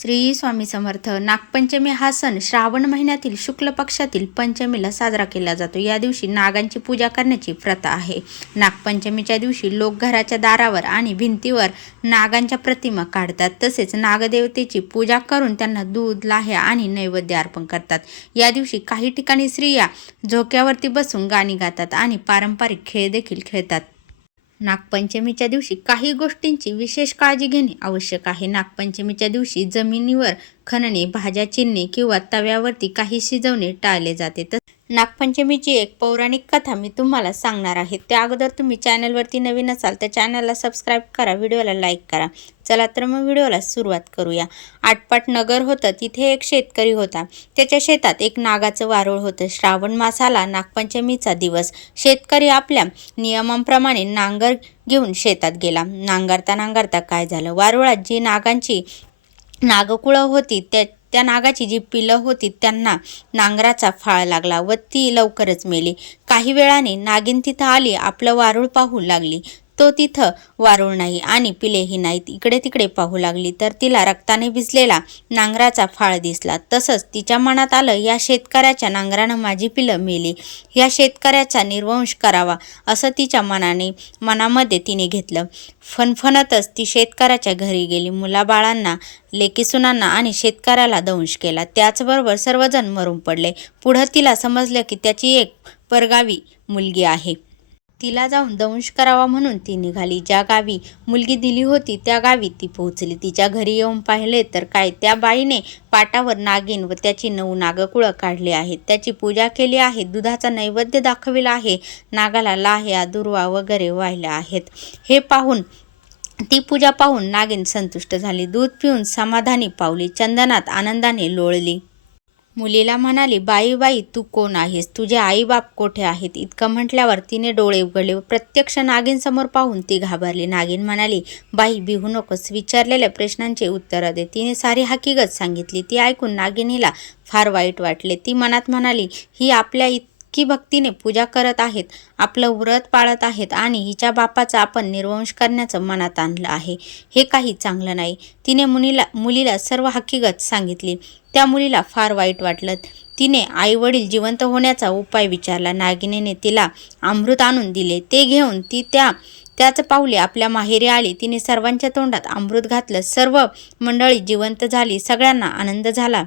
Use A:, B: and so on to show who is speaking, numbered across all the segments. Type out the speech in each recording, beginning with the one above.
A: श्री स्वामी समर्थ नागपंचमी हा सण श्रावण महिन्यातील शुक्ल पक्षातील पंचमीला साजरा केला जातो. या दिवशी नागांची पूजा करण्याची प्रथा आहे. नागपंचमीच्या दिवशी लोक घराच्या दारावर आणि भिंतीवर नागांच्या प्रतिमा काढतात. तसेच नागदेवतेची पूजा करून त्यांना दूध लाह्या आणि नैवेद्य अर्पण करतात. या दिवशी काही ठिकाणी स्त्रिया झोक्यावरती बसून गाणी गातात आणि पारंपरिक खेळ देखील खेळतात. नागपंचमीच्या दिवशी काही गोष्टींची विशेष काळजी घेणे आवश्यक आहे. नागपंचमीच्या दिवशी जमिनीवर खणणे भाज्या चिरणे किंवा तव्यावरती काही शिजवणे टाळले जाते. तर नागपंचमीची एक पौराणिक कथा मी तुम्हाला सांगणार आहे. त्या अगोदर तुम्ही चॅनलवरती नवीन असाल तर चॅनलला सबस्क्राईब करा व्हिडिओला लाईक करा. चला तर मग व्हिडिओला सुरुवात करूया. आटपाट नगर होतं तिथे एक शेतकरी होता. त्याच्या शेतात एक नागाचं वारूळ होतं. श्रावण मासाला नागपंचमीचा दिवस. शेतकरी आपल्या नियमांप्रमाणे नांगर घेऊन शेतात गेला. नांगरता नांगरता काय झालं? वारुळात जी नागांची नागकुळं होती त्या त्या नागाची जी पिलं होती त्यांना नांगराचा फाळ लागला व ती लवकरच मेली. काही वेळाने नागिन तिथं आली आपलं वारूळ पाहू लागली. तो तिथं वारूळ नाही आणि पिलेही नाहीत. इकडे तिकडे पाहू लागली. तर तिला रक्ताने भिजलेला नांगराचा फाळ दिसला. तसंच तिच्या मनात आलं या शेतकऱ्याच्या नांगरानं माझी पिलं मेली. या शेतकऱ्याचा निर्वंश करावा असं तिच्या मनाने मनामध्ये तिने घेतलं. फनफनतच ती शेतकऱ्याच्या घरी गेली. मुलाबाळांना लेकीसुनांना आणि शेतकऱ्याला दंश केला. त्याचबरोबर सर्वजण मरून पडले. पुढं तिला समजलं की त्याची एक परगावी मुलगी आहे. तिला जाऊन दंश करावा म्हणून ती निघाली. ज्या गावी मुलगी दिली होती त्या गावी ती पोहोचली. तिच्या घरी येऊन पाहिले तर काय त्या बाईने पाटावर नागिन व त्याची नऊ नागकुळं काढली आहेत. त्याची पूजा केली आहे दुधाचा नैवेद्य दाखविला आहे नागाला लाह्या दुर्वा वगैरे वाहिल्या आहेत. हे पाहून ती पूजा पाहून नागिन संतुष्ट झाली. दूध पिऊन समाधानी पावली. चंदनात आनंदाने लोळली. मुलीला म्हणाली बाई बाई तू कोण आहेस? तुझे आई बाप कोठे आहेत? इतकं म्हटल्यावर तिने डोळे उघडले व प्रत्यक्ष नागिनसमोर पाहून ती घाबरली. नागिन म्हणाली बाई बिहू नकोस. विचारलेल्या प्रश्नांचे उत्तरं दे. तिने सारी हकीकत सांगितली. ती ऐकून नागिनीला फार वाईट वाटले. ती मनात म्हणाली ही आपल्या की भक्तीने पूजा करत आहेत आपलं व्रत पाळत आहेत आणि हिच्या बापाचा आपण निर्वंश करण्याचं मनात आणलं आहे. हे काही चांगलं नाही. तिने मुलीला मुलीला सर्व हकीकत सांगितली. त्या मुलीला फार वाईट वाटलं. तिने आई वडील जिवंत होण्याचा उपाय विचारला. नागिनेने तिला अमृत आणून दिले. ते घेऊन ती त्या त्याच पावले आपल्या माहेरी आली. तिने सर्वांच्या तोंडात अमृत घातलं. सर्व मंडळी जिवंत झाली. सगळ्यांना आनंद झाला.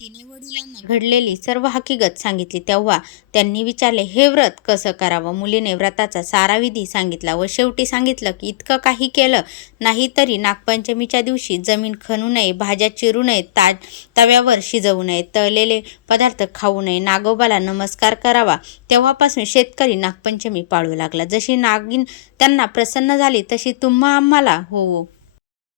A: तिने वडिलांना घडलेली सर्व हकीकत सांगितली. तेव्हा त्यांनी विचारले हे व्रत कसं करावं? मुलीने व्रताचा सारा विधी सांगितला व शेवटी सांगितलं की इतकं काही केलं नाही तरी नागपंचमीच्या दिवशी जमीन खणू नये भाज्या चिरू नये ताज तव्यावर शिजवू नये तळलेले पदार्थ खाऊ नये नागोबाला नमस्कार करावा. तेव्हापासून शेतकरी नागपंचमी पाळू लागला. जशी नागिन त्यांना प्रसन्न झाली तशी तुम्हा आम्हाला हो. हो.